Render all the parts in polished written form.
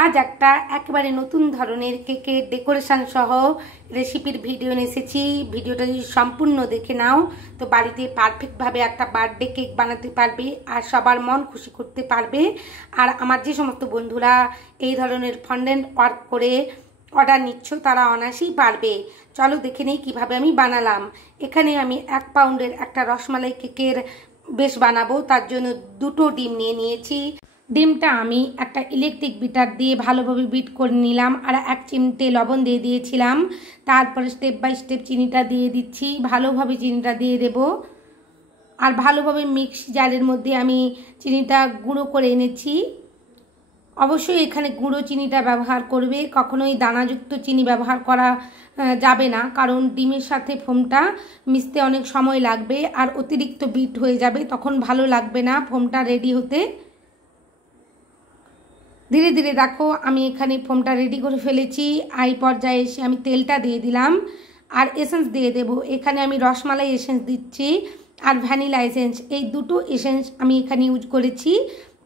आज একটা একেবারে নতুন ধরনের কেকের ডেকোরেশন সহ রেসিপির ভিডিও নিয়ে এসেছি। ভিডিওটা যদি সম্পূর্ণ দেখে নাও তো বাড়িতে পারফেক্ট ভাবে একটা বার্থডে কেক বানাতে পারবে আর সবার মন খুশি করতে পারবে। আর আমার যে সমস্ত বন্ধুরা এই ধরনের ফন্ডেন্ট ওয়ার্ক করে অর্ডার নিচ্ছ তারা অনায়াসেই পারবে। চলো দেখে নেই কিভাবে আমি বানালাম। এখানে আমি 1 পাউন্ডের একটা রসমালাই কেকের বেশ বানাবো, তার জন্য 2টো ডিম নিয়ে নিয়েছি। ডিমটা আমি একটা ইলেকট্রিক বিটার দিয়ে ভালোভাবে বিট করে নিলাম আর 1 চিমটে লবণ দিয়ে দিয়েছিলাম। তারপরে স্টেপ বাই স্টেপ চিনিটা দিয়ে দিচ্ছি, ভালোভাবে চিনিটা দিয়ে দেব। আর ভালোভাবে মিক্স জারের মধ্যে আমি চিনিটা গুঁড়ো করে এনেছি। অবশ্যই এখানে গুঁড়ো চিনিটা ব্যবহার করবে, কখনোই দানাযুক্ত চিনি ব্যবহার করা যাবে না, কারণ ডিমের সাথে ফোমটা মিশতে অনেক সময় লাগবে আর অতিরিক্ত বিট হয়ে যাবে, তখন ভালো লাগবে না ফোমটা রেডি হতে। ধীরে ধীরে দেখো আমি এখানে ফোমটা রেডি করে ফেলেছি। এই পর্যায়ে এসে আমি তেলটা দিয়ে দিলাম আর এসেন্স দিয়ে দেব। এখানে আমি রসমালাই এসেন্স দিচ্ছি আর ভ্যানিলা এসেন্স, এই দুটো এসেন্স আমি এখানে ইউজ করেছি।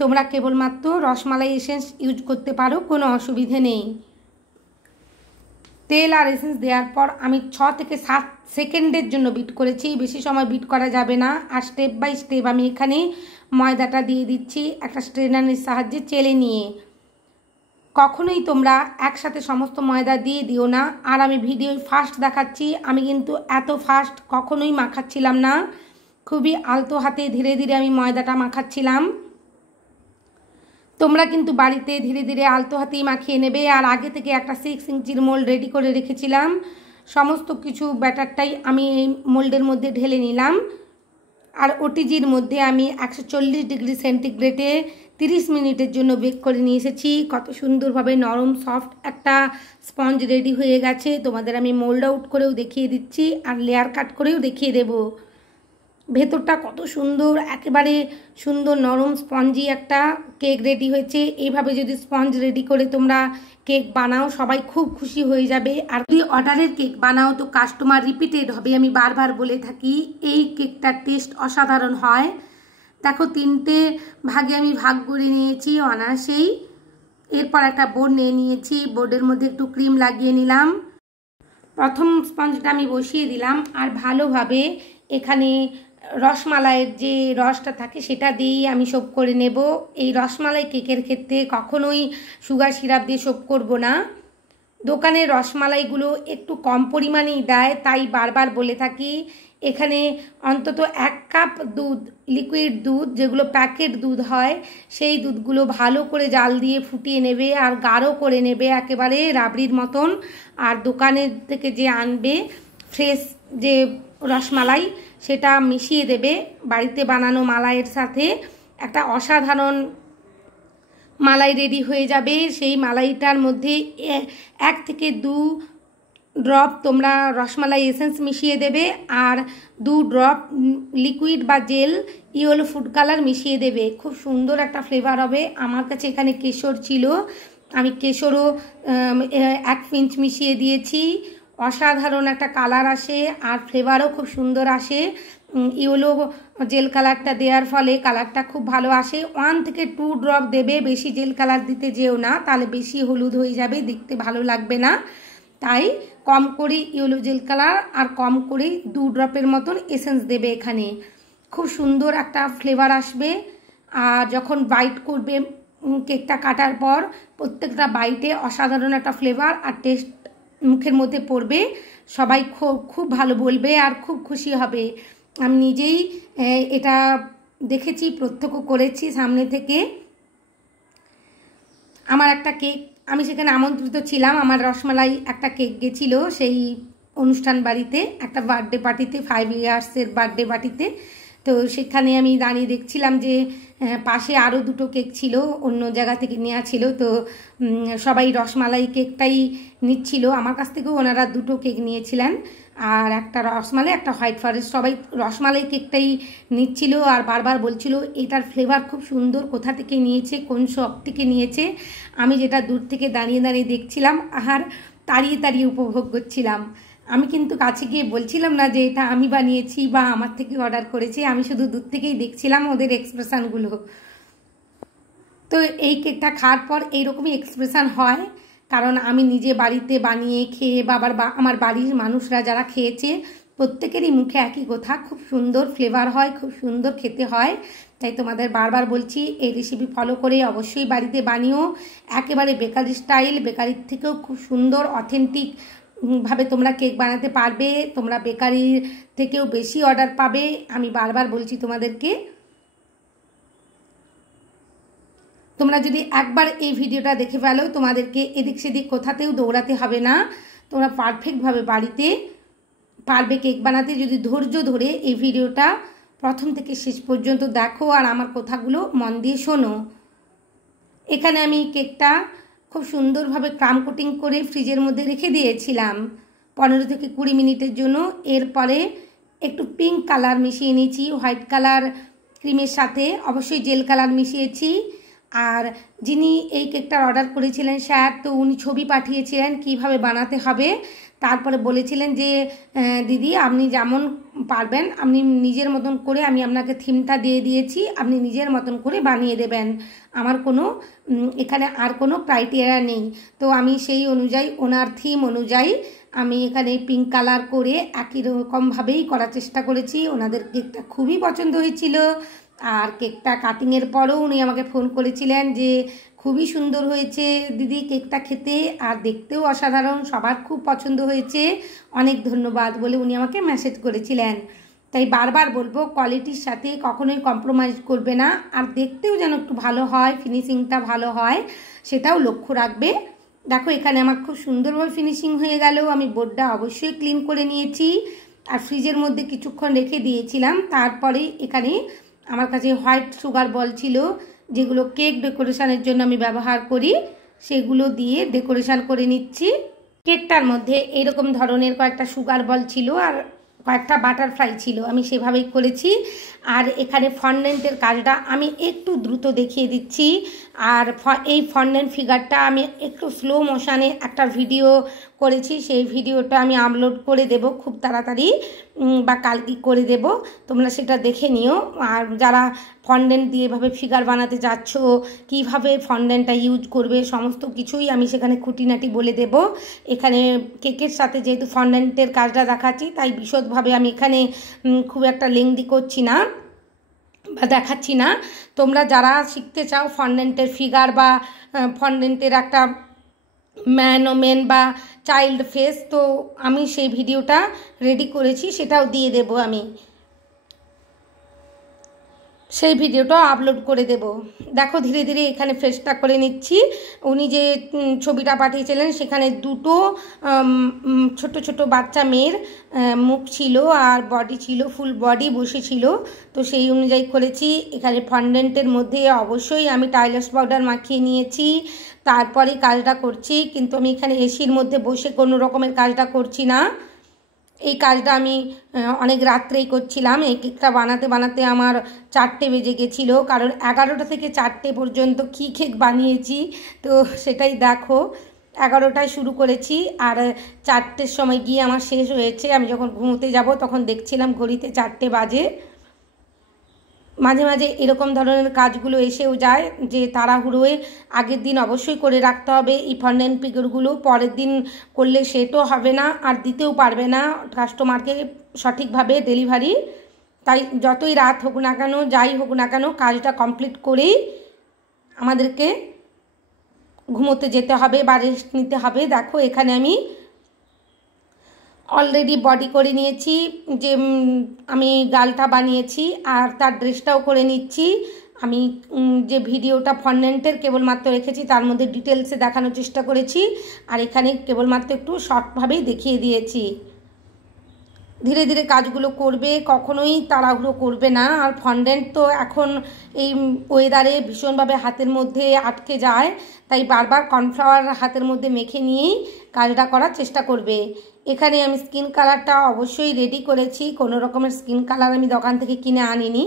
তোমরা কেবলমাত্র রসমালাই এসেন্স ইউজ করতে পারো, কোনো অসুবিধে নেই। তেল আর এসেন্স দেওয়ার পর আমি 6 থেকে 7 সেকেন্ডের জন্য বিট করেছি, বেশি সময় বিট করা যাবে না। আর স্টেপ বাই স্টেপ আমি এখানে ময়দাটা দিয়ে দিচ্ছি একটা স্ট্রেনারের সাহায্যে চেলে নিয়ে। কখনোই তোমরা একসাথে সমস্ত ময়দা দিয়ে দিও না। আর আমি ভিডিও ফাস্ট দেখাচ্ছি, আমি কিন্তু এত ফাস্ট কখনোই মাখাচ্ছিলাম না, খুবই আলতো হাতে ধীরে ধীরে আমি ময়দাটা মাখাচ্ছিলাম। তোমরা কিন্তু বাড়িতে ধীরে ধীরে আলতো হাতেই মাখিয়ে নেবে। আর আগে থেকে একটা 6 ইঞ্চির মোল্ড রেডি করে রেখেছিলাম, সমস্ত কিছু ব্যাটারটাই আমি এই মোল্ডের মধ্যে ঢেলে নিলাম। আর ওটিজির মধ্যে আমি 140 ডিগ্রি সেন্টিগ্রেডে 30 মিনিটের জন্য বেক করে নিয়ে এসেছি। কত সুন্দরভাবে নরম সফট একটা স্পঞ্জ রেডি হয়ে গেছে। তোমাদের আমি মোল্ড আউট করেও দেখিয়ে দিচ্ছি আর লেয়ার কাট করেও দেখিয়ে দেব। ভেতরটা কত সুন্দর, একেবারে সুন্দর নরম স্পঞ্জি একটা কেক রেডি হয়েছে। এইভাবে যদি স্পঞ্জ রেডি করে তোমরা কেক বানাও সবাই খুব খুশি হয়ে যাবে। আর যদি অর্ডারের কেক বানাও তো কাস্টমার রিপিটেড হবে, আমি বারবার বলে থাকি। এই কেকটার টেস্ট অসাধারণ হয়। দেখো 3টে ভাগে আমি ভাগ করে নিয়েছি অনায়াসেই। এরপর একটা বোর্ড নিয়ে নিয়েছি, বোর্ডের মধ্যে একটু ক্রিম লাগিয়ে নিলাম। প্রথম স্পঞ্জটা আমি বসিয়ে দিলাম আর ভালোভাবে এখানে রসমালাইয়ের যে রসটা থাকে সেটা দিয়েই আমি সোপ করে নেব। এই রসমালাই কেকের ক্ষেত্রে কখনোই সুগার সিরাপ দিয়ে সোপ করব না। দোকানের রসমালাইগুলো একটু কম পরিমাণেই দেয়, তাই বারবার বলে থাকি এখানে অন্তত 1 কাপ দুধ, লিকুইড দুধ যেগুলো প্যাকেট দুধ হয়, সেই দুধগুলো ভালো করে জাল দিয়ে ফুটিয়ে নেবে আর গাঢ় করে নেবে একেবারে রাবড়ির মতন। আর দোকানের থেকে যে আনবে ফ্রেশ যে রসমালাই সেটা মিশিয়ে দেবে বাড়িতে বানানো মালাইয়ের সাথে, একটা অসাধারণ মালাই রেডি হয়ে যাবে। সেই মালাইটার মধ্যে 1 থেকে 2 ড্রপ তোমরা রসমালাই এসেন্স মিশিয়ে দেবে আর 2 ড্রপ লিকুইড বা জেল ইয়েলো ফুড কালার মিশিয়ে দেবে। খুব সুন্দর একটা ফ্লেভার হবে। আমার কাছে এখানে কেশর ছিল, আমি কেশরও 1 পিঞ্চ মিশিয়ে দিয়েছি। অসাধারণ একটা কালার আসে আর ফ্লেভারও খুব সুন্দর আসে। ইয়েলো জেল কালারটা দেওয়ার ফলে কালারটা খুব ভালো আসে। 1 থেকে 2 ড্রপ দেবে, বেশি জেল কালার দিতে যেও না, তাহলে বেশি হলুদ হয়ে যাবে, দেখতে ভালো লাগবে না। তাই কম করে ইয়েলো জেল কালার আর কম করে 2 ড্রপের মতন এসেন্স দেবে। এখানে খুব সুন্দর একটা ফ্লেভার আসবে। আর যখন বাইট করবে কেকটা কাটার পর প্রত্যেকটা বাইটে অসাধারণ একটা ফ্লেভার আর টেস্ট মুখের মধ্যে পড়বে। সবাই খুব ভালো বলবে আর খুব খুশি হবে। আমি নিজেই এটা দেখেছি, প্রত্যক্ষ করেছি সামনে থেকে। আমার একটা কেক, আমি সেখানে আমন্ত্রিত ছিলাম, আমার রসমালাই একটা কেক গেছিলো সেই অনুষ্ঠান বাড়িতে, একটা বার্থডে পার্টিতে, 5 ইয়ার্সের বার্থডে পার্টিতে। তো সেখানে আমি দাঁড়িয়ে দেখছিলাম যে পাশে আরও 2টো কেক ছিল, অন্য জায়গা থেকে নেওয়া ছিল। তো সবাই রসমালাই কেকটাই নিচ্ছিল, আমার কাছ থেকেও ওনারা 2টো কেক নিয়েছিলেন, আর একটা রসমালাই একটা হোয়াইট ফরেস্ট। সবাই রসমালাই কেকটাই নিচ্ছিল আর বারবার বলছিল এটার ফ্লেভার খুব সুন্দর, কোথা থেকে নিয়েছে, কোন শপ থেকে নিয়েছে। আমি যেটা দূর থেকে দাঁড়িয়ে দাঁড়িয়ে দেখছিলাম আর তাড়িয়ে তাড়িয়ে উপভোগ করছিলাম। আমি কিন্তু কাছে গিয়ে বলছিলাম না যে এটা আমি বানিয়েছি বা আমার থেকে অর্ডার করেছি, আমি শুধু দূর থেকেই দেখছিলাম ওদের এক্সপ্রেশনগুলো। তো এই কেকটা খাওয়ার পর এইরকমই এক্সপ্রেশান হয়, কারণ আমি নিজে বাড়িতে বানিয়ে খেয়ে আমার বাড়ির মানুষরা যারা খেয়েছে প্রত্যেকেরই মুখে একই কথা, খুব সুন্দর ফ্লেভার হয়, খুব সুন্দর খেতে হয়। তাই তোমাদের বারবার বলছি এই রেসিপি ফলো করে অবশ্যই বাড়িতে বানিও। একেবারে বেকারি স্টাইল, বেকারির থেকেও খুব সুন্দর অথেন্টিক ভাবে তোমরা কেক বানাতে পারবে। তোমরা বেকারির থেকেও বেশি অর্ডার পাবে, আমি বারবার বলছি তোমাদেরকে। তোমরা যদি একবার এই ভিডিওটা দেখে ফেলো, তোমাদেরকে এদিক সেদিক কোথাতেও দৌড়াতে হবে না, তোমরা পারফেক্টভাবে বাড়িতে পারবে কেক বানাতে যদি ধৈর্য ধরে এই ভিডিওটা প্রথম থেকে শেষ পর্যন্ত দেখো আর আমার কথাগুলো মন দিয়ে শোনো। এখানে আমি কেকটা খুব সুন্দরভাবে ক্রাম কোটিং করে ফ্রিজের মধ্যে রেখে দিয়েছিলাম 15 থেকে 20 মিনিটের জন্য। এরপরে একটু পিঙ্ক কালার মিশিয়ে নিয়েছি হোয়াইট কালার ক্রিমের সাথে, অবশ্যই জেল কালার মিশিয়েছি। আর যিনি এই কেকটার অর্ডার করেছিলেন স্যার, তো উনি ছবি পাঠিয়েছিলেন কিভাবে বানাতে হবে, তারপরে বলেছিলেন যে দিদি আপনি যেমন পারবেন আপনি নিজের মতন করে, আমি আপনাকে থিমটা দিয়ে দিয়েছি, আপনি নিজের মতন করে বানিয়ে দেবেন, আমার কোনো এখানে আর কোনো ক্রাইটেরিয়া নেই। তো আমি সেই অনুযায়ী ওনার থিম অনুযায়ী আমি এখানে পিঙ্ক কালার করে একই রকমভাবেই করার চেষ্টা করেছি। ওনাদের কেকটা খুবই পছন্দ হয়েছিল। আর কেকটা কাটিংয়ের পরেও উনি আমাকে ফোন করেছিলেন যে খুবই সুন্দর হয়েছে দিদি কেকটা খেতে, আর দেখতেও অসাধারণ, সবার খুব পছন্দ হয়েছে, অনেক ধন্যবাদ বলে উনি আমাকে মেসেজ করেছিলেন। তাই বারবার বলবো কোয়ালিটির সাথে কখনোই কম্প্রোমাইজ করবে না, আর দেখতেও যেন একটু ভালো হয়, ফিনিশিংটা ভালো হয় সেটাও লক্ষ্য রাখবে। দেখো এখানে আমার খুব সুন্দরভাবে ফিনিশিং হয়ে গেল। আমি বোর্ডটা অবশ্যই ক্লিন করে নিয়েছি আর ফ্রিজের মধ্যে কিছুক্ষণ রেখে দিয়েছিলাম। তারপরে এখানে আমার কাছে হোয়াইট সুগার বল ছিল, যেগুলো কেক ডেকোরেশনের জন্য আমি ব্যবহার করি, সেগুলো দিয়ে ডেকোরেশন করে নিচ্ছি। কেকটার মধ্যে এইরকম ধরনের কয়েকটা সুগার বল ছিল আর কয়েকটা বাটারফ্লাই ছিল, আমি সেভাবেই করেছি। আর এখানে ফন্ডেন্টের কাজটা আমি একটু দ্রুত দেখিয়ে দিচ্ছি। আর এই ফন্ডেন্ট ফিগারটা আমি একটু স্লো মোশনে একটা ভিডিও করেছি, সেই ভিডিওটা আমি আপলোড করে দেব খুব তাড়াতাড়ি বা কালকে করে দেব, তোমরা সেটা দেখে নিও। আর যারা ফন্ডেন্ট দিয়ে এভাবে ফিগার বানাতে যাচ্ছ, কিভাবে ফন্ডেন্টটা ইউজ করবে সমস্ত কিছুই আমি সেখানে খুঁটিনাটি বলে দেব। এখানে কেকের সাথে যেহেতু ফন্ডেন্টের কাজটা দেখাচ্ছি, তাই বিশদভাবে আমি এখানে খুব একটা লেংদি করছি না বা দেখাচ্ছি না। তোমরা যারা শিখতে চাও ফন্ডেন্টের ফিগার বা ফন্ডেন্টের একটা মেন বা চাইল্ড ফেস, তো আমি সেই ভিডিওটা রেডি করেছি, সেটাও দিয়ে দেব, আমি সেই ভিডিওটা আপলোড করে দেব। দেখো ধীরে ধীরে এখানে ফেসটা করে নিচ্ছি। উনি যে ছবিটা পাঠিয়েছিলেন সেখানে দুটো ছোট ছোট বাচ্চা মেয়ের মুখ ছিল আর বডি ছিল, ফুল বডি বসেছিল, তো সেই অনুযায়ী করেছি। এখানে ফন্ডেন্টের মধ্যে অবশ্যই আমি টাইলার্স পাউডার মাখিয়ে নিয়েছি, তারপরে কাজটা করছি। কিন্তু আমি এখানে এসির মধ্যে বসে কোনো রকমের কাজটা করছি না, এই কাজটা আমি অনেক রাত্রেই করছিলাম। এই কেকটা বানাতে বানাতে আমার 4টে বেজে গেছিলো, কারণ 11টা থেকে 4টে পর্যন্ত কী কেক বানিয়েছি, তো সেটাই দেখো। 11টায় শুরু করেছি আর 4টের সময় গিয়ে আমার শেষ হয়েছে। আমি যখন ঘুমোতে যাব তখন দেখছিলাম ঘড়িতে 4টে বাজে। মাঝে মাঝে এরকম ধরনের কাজগুলো এসেও যায় যে তাড়াহুড়োয় আগের দিন অবশ্যই করে রাখতে হবে এই ফন্ডেন্ট ফিগারগুলো, পরের দিন করলে সেটও হবে না আর দিতেও পারবে না কাস্টমারকে সঠিকভাবে ডেলিভারি। তাই যতই রাত হোক না কেন, যাই হোক না কেন, কাজটা কমপ্লিট করেই আমাদেরকে ঘুমোতে যেতে হবে বা রেস্ট নিতে হবে। দেখো এখানে আমি অলরেডি বডি করে নিয়েছি, যে আমি গালটা বানিয়েছি আর তার ড্রেসটাও করে নিচ্ছি। আমি যে ভিডিওটা ফন্ডেন্টের কেবলমাত্র রেখেছি তার মধ্যে ডিটেলসে দেখানোর চেষ্টা করেছি, আর এখানে কেবলমাত্র একটু শর্টভাবেই দেখিয়ে দিয়েছি। ধীরে ধীরে কাজগুলো করবে, কখনোই তাড়াহুড়ো করবে না। আর ফন্ডেন্ট তো এখন এই ওয়েদারে ভীষণভাবে হাতের মধ্যে আটকে যায়, তাই বারবার কর্নফ্লাওয়ার হাতের মধ্যে মেখে নিয়েই কাজটা করার চেষ্টা করবে। এখানে আমি স্কিন কালারটা অবশ্যই রেডি করেছি, কোনো রকমের স্কিন কালার আমি দোকান থেকে কিনে আনিনি।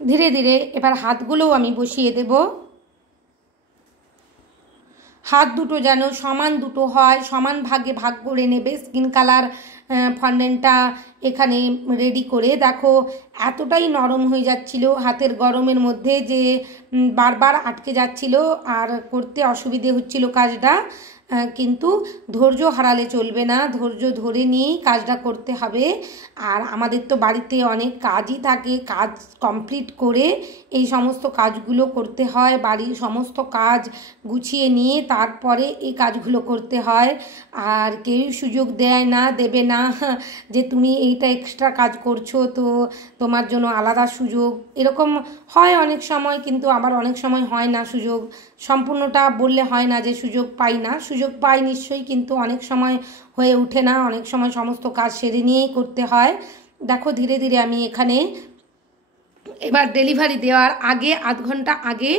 ধীরে ধীরে এবার হাতগুলোও আমি বসিয়ে দেব। হাত দুটো যেন সমান দুটো হয়, সমান ভাগে ভাগ করে নেবে। স্কিন কালার ফন্ডেন্টটা এখানে রেডি করে দেখো এতটাই নরম হয়ে যাচ্ছিল হাতের গরমের মধ্যে যে বারবার আটকে যাচ্ছিল আর করতে অসুবিধে হচ্ছিল কাজটা। কিন্তু ধৈর্য হারালে চলবে না, ধৈর্য ধরে নিয়েই কাজটা করতে হবে। আর আমাদের তো বাড়িতে অনেক কাজই থাকে, কাজ কমপ্লিট করে এই সমস্ত কাজগুলো করতে হয়, বাড়ির সমস্ত কাজ গুছিয়ে নিয়ে তারপরে এই কাজগুলো করতে হয়। আর কেউই সুযোগ দেবে না যে তুমি এইটা এক্সট্রা কাজ করছো তো তোমার জন্য আলাদা সুযোগ, এরকম হয় অনেক সময়, কিন্তু আবার অনেক সময় হয় না সুযোগ। সম্পূর্ণটা বললে হয় না যে সুযোগ পাই না, সুযোগ পাই নিশ্চয়ই, কিন্তু অনেক সময় হয়ে ওঠে না, অনেক সময় সমস্ত কাজ সেরে নিয়েই করতে হয়। দেখো ধীরে ধীরে আমি এখানে এবার ডেলিভারি দেওয়ার আগে আধ ঘন্টা আগে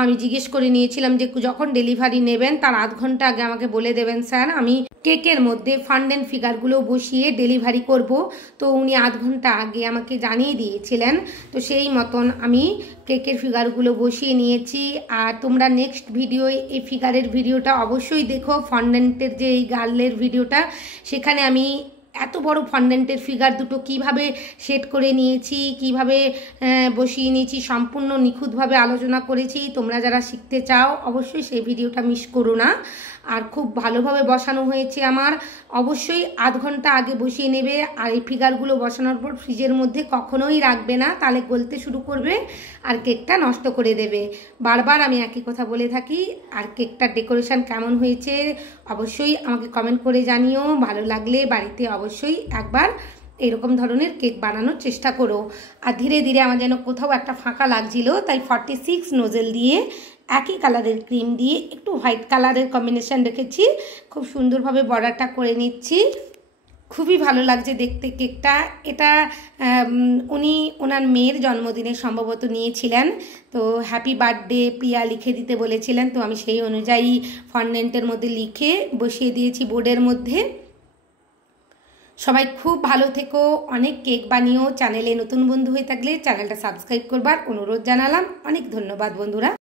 আমি জিজ্ঞেস করে নিয়েছিলাম যে যখন ডেলিভারি নেবেন তার আধ ঘন্টা আগে আমাকে বলে দেবেন স্যার, আমি কেকের মধ্যে ফান্ডেন্ট ফিগারগুলো বসিয়ে ডেলিভারি করব। তো উনি আধ ঘন্টা আগে আমাকে জানিয়ে দিয়েছিলেন, তো সেই মতন আমি কেকের ফিগারগুলো বসিয়ে নিয়েছি। আর তোমরা নেক্সট ভিডিও এই ফিগারের ভিডিওটা অবশ্যই দেখো, ফন্ডেন্টের যে এই গার্লের ভিডিওটা, সেখানে আমি এত বড় ফন্ডেন্টের ফিগার দুটো কিভাবে সেট করে নিয়েছি, কিভাবে বসিয়ে নিয়েছি, সম্পূর্ণ নিখুঁতভাবে আলোচনা করেছি। তোমরা যারা শিখতে চাও অবশ্যই সেই ভিডিওটা মিস করো না। আর খুব ভালোভাবে বসানো হয়েছে আমার, অবশ্যই আধ ঘন্টা আগে বসিয়ে নেবে। আর এই ফিগারগুলো বসানোর পর ফ্রিজের মধ্যে কখনোই রাখবে না, তাহলে গলতে শুরু করবে আর কেকটা নষ্ট করে দেবে। বারবার আমি একই কথা বলে থাকি। আর কেকটার ডেকোরেশন কেমন হয়েছে অবশ্যই আমাকে কমেন্ট করে জানিও। ভালো লাগলে বাড়িতে অবশ্যই একবার এরকম ধরনের কেক বানানোর চেষ্টা করো। আর ধীরে ধীরে আমার যেন কোথাও একটা ফাঁকা লাগছিল, তাই 46 নোজেল দিয়ে একই কালারের ক্রিম দিয়ে একটু হোয়াইট কালারের কম্বিনেশন রেখেছি, খুব সুন্দরভাবে বর্ডারটা করে নিচ্ছি। খুবই ভালো লাগছে দেখতে কেকটা। এটা উনি ওনার মেয়ের জন্মদিনে সম্ভবত নিয়েছিলেন, তো হ্যাপি বার্থডে প্রিয়া লিখে দিতে বলেছিলেন, তো আমি সেই অনুযায়ী ফন্ডেন্টের মধ্যে লিখে বসিয়ে দিয়েছি বোর্ডের মধ্যে। সবাই খুব ভালো থেকো, অনেক কেক বানিও। চ্যানেলে নতুন বন্ধু হয়ে থাকলে চ্যানেলটা সাবস্ক্রাইব করবার অনুরোধ জানালাম। অনেক ধন্যবাদ বন্ধুরা।